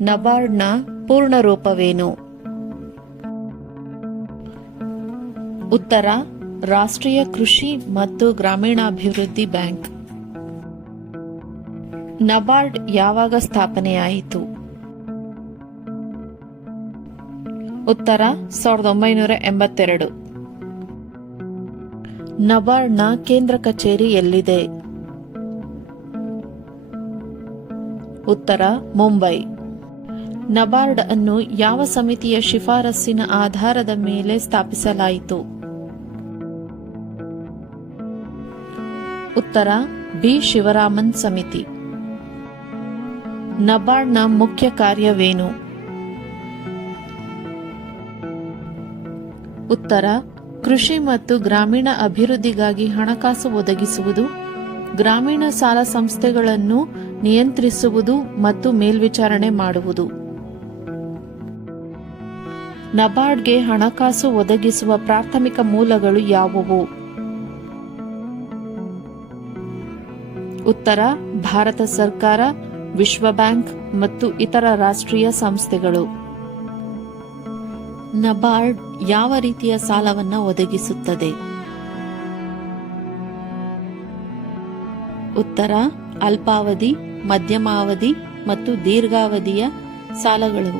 ನಬಾರ್ಡ್ನ ಪೂರ್ಣ ರೂಪವೇನು? ಉತ್ತರ: ರಾಷ್ಟ್ರೀಯ ಕೃಷಿ ಮತ್ತು ಗ್ರಾಮೀಣಾಭಿವೃದ್ಧಿ ಬ್ಯಾಂಕ್. ನಬಾರ್ಡ್ ಯಾವಾಗ ಸ್ಥಾಪನೆಯಾಯಿತು? ಉತ್ತರ: 1982. ನಬಾರ್ಡ್ನ ಕೇಂದ್ರ ಕಚೇರಿ ಎಲ್ಲಿದೆ? ಉತ್ತರ: ಮುಂಬೈ. ನಬಾರ್ಡ್ ಅನ್ನು ಯಾವ ಸಮಿತಿಯ ಶಿಫಾರಸ್ಸಿನ ಆಧಾರದ ಮೇಲೆ ಸ್ಥಾಪಿಸಲಾಯಿತು? ಉತ್ತರ: ಬಿ. ಶಿವರಾಮನ್ ಸಮಿತಿ. ನಬಾರ್ಡ್ನ ಮುಖ್ಯ ಕಾರ್ಯವೇನು? ಉತ್ತರ: ಕೃಷಿ ಮತ್ತು ಗ್ರಾಮೀಣ ಅಭಿವೃದ್ಧಿಗಾಗಿ ಹಣಕಾಸು ಒದಗಿಸುವುದು, ಗ್ರಾಮೀಣ ಸಾಲ ಸಂಸ್ಥೆಗಳನ್ನು ನಿಯಂತ್ರಿಸುವುದು ಮತ್ತು ಮೇಲ್ವಿಚಾರಣೆ ಮಾಡುವುದು. ನಬಾರ್ಡ್ಗೆ ಹಣಕಾಸು ಒದಗಿಸುವ ಪ್ರಾಥಮಿಕ ಮೂಲಗಳು ಯಾವುವು? ಉತ್ತರ: ಭಾರತ ಸರ್ಕಾರ, ವಿಶ್ವ ಬ್ಯಾಂಕ್ ಮತ್ತು ಇತರ ರಾಷ್ಟ್ರೀಯ ಸಂಸ್ಥೆಗಳು. ನಬಾರ್ಡ್ ಯಾವ ರೀತಿಯ ಸಾಲವನ್ನು ಒದಗಿಸುತ್ತದೆ? ಉತ್ತರ: ಅಲ್ಪಾವಧಿ, ಮಧ್ಯಮಾವಧಿ ಮತ್ತು ದೀರ್ಘಾವಧಿಯ ಸಾಲಗಳು.